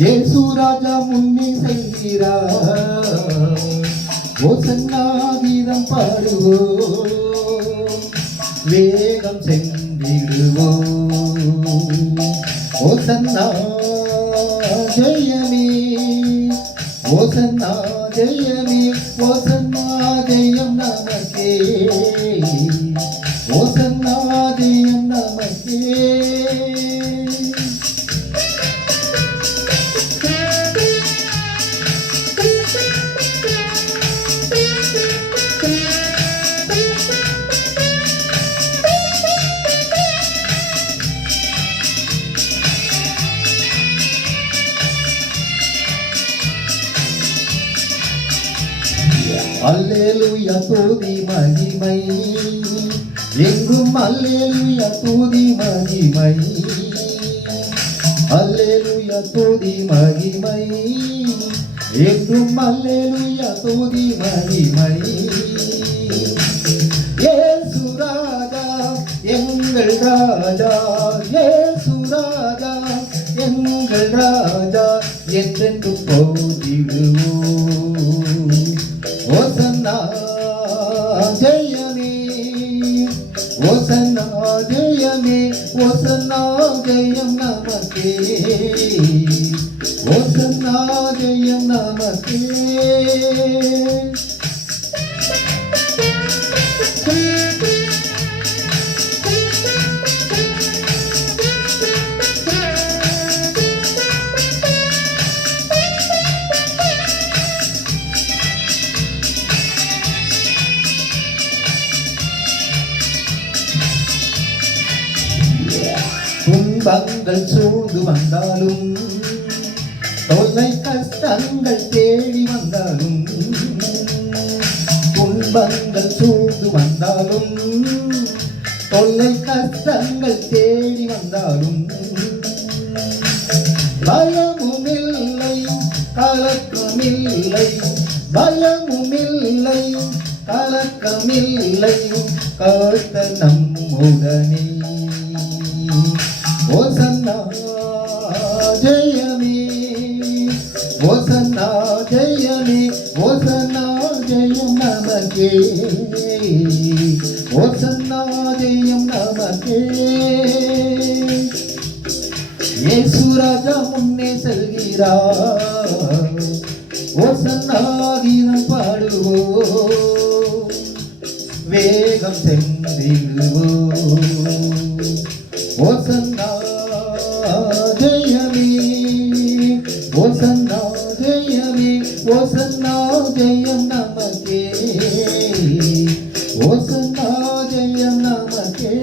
இயேசு ராஜா முன்னே செல்கிறார், ஓசன்னா கீதம் பாடுவோம், வேகம் சென்றிடுவோம். ஓசன்னா ஜெயமே, ஓசன்னா ஜெயமே, ஓசன்னா ஜெயம் நமக்கே, ஓசன்னா ஜெயம் நமக்கே. அல்லேலூயா துதி மகிமை, எங்கும் அல்லேலூயா துதி மகிமை, அல்லேலூயா துதி மகிமை, எங்கும் அல்லேலூயா துதி மகிமை. இயேசு ராஜா எங்கள் ராஜா, இயேசு ராஜா எங்கள் ராஜா, என்றென்று போற்றிடுவோம். ஓசன்னா ஜெயமே, ஓசன்னா ஜெயமே, ஓசன்னா ஜெயம் நமக்கே, ஓசன்னா ஜெயம் நமக்கே. துன்பங்கள் சூழ்ந்து வந்தாலும், தொல்லை கஷ்டங்கள் தேடி வந்தாலும், துன்பங்கள் சூழ்ந்து வந்தாலும், தொல்லை கஷ்டங்கள் தேடி வந்தாலும், பயமுமில்லை கலக்கமில்லை, பயமுமில்லை கலக்கமில்லை, கர்த்தர் நம்முடனே. ஓசன்னா ஜெயமே, ஓசன்னா ஜெயமே, ஓசன்னா ஜெயம் நமக்கே, ஓசன்னா ஜெயம் நமக்கே. இயேசு ராஜா முன்னே செல்கிறார், ஓசன்னா கீதம் பாடுவோம், வேகம் சென்றிடுவோம். ஓசன்னா ஜெயமே, ஓசன்னா ஜெயமே, ஓசன்னா ஜெயம் நமக்கே, ஓசன்னா ஜெயம் நமக்கே.